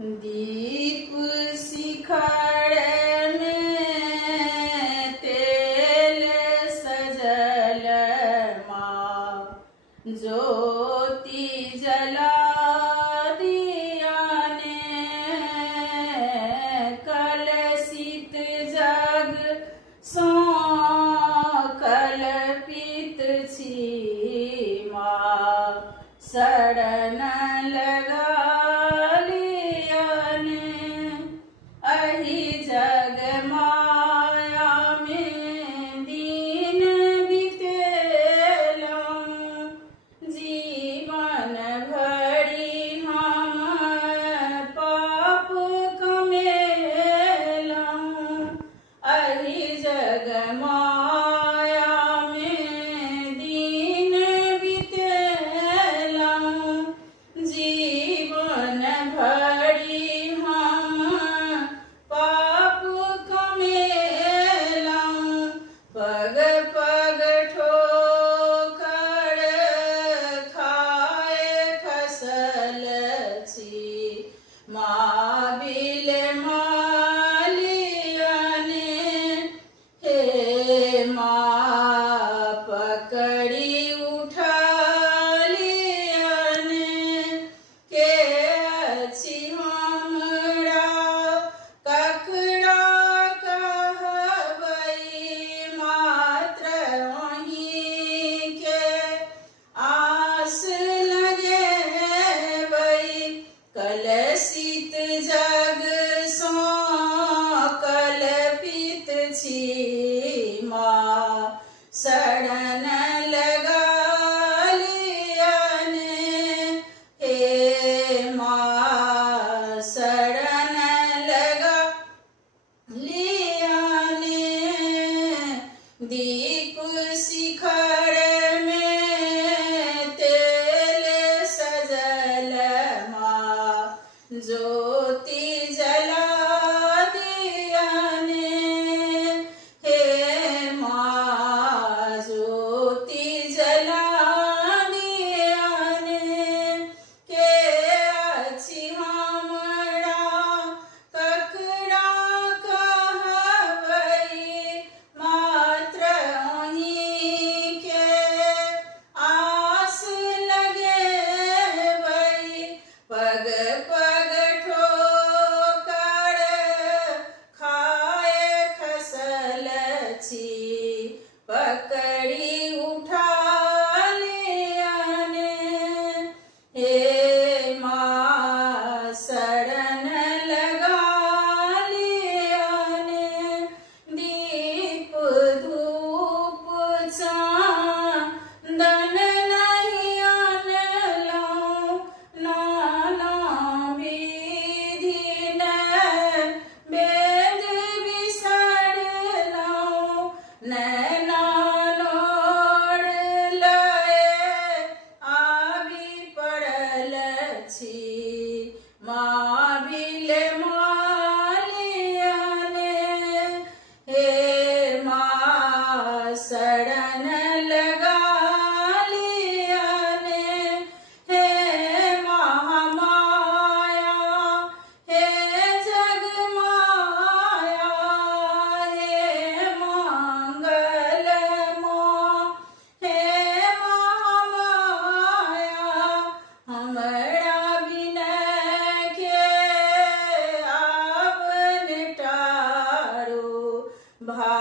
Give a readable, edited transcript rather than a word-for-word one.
दीप शिखर में तेल सजल माँ, ज्योति जला दिया ने, कलशित जग सो कल्पित छी माँ, शरण लगा जग माया में दीन बितेलौं, जीवन भरि हम पाप कमेलौं। अहि जग माया में दीन बितेलौं, जीवन भरि पग पग ठोकर खाए खसल छी माँ बिल मालियने, हे माँ पकड़ी उठा लियने, के अछि हमरा ककरा कलशित जग सो कल्पित छी माँ, शरण लगा लियने, हे माँ शरण लगा लियने। दीप शिखर में तेल सजल माँ, ज्योति जला दिया ने, हे माँ ज्योति जला दिया ने, के अछि हमरा ककरा कहबै, मात्र अहीं के आस लगेबै। पग पग ठोकर खाए खसल छी, पकड़ी उठा लियने, हे माँ शरण लगा लियने। दीप धूप चांदन नहीं आनलौं, नाना विधि नै वेद बिसरलौं, नैना नोर लए आबि पड़ल छी माँ बिल मालियने, हे माँ शरण लगा लियने, हे महामाया, हे जग माया, हे मंगल माँ, हे महामाया, हमरा विनय के आब निटारो भा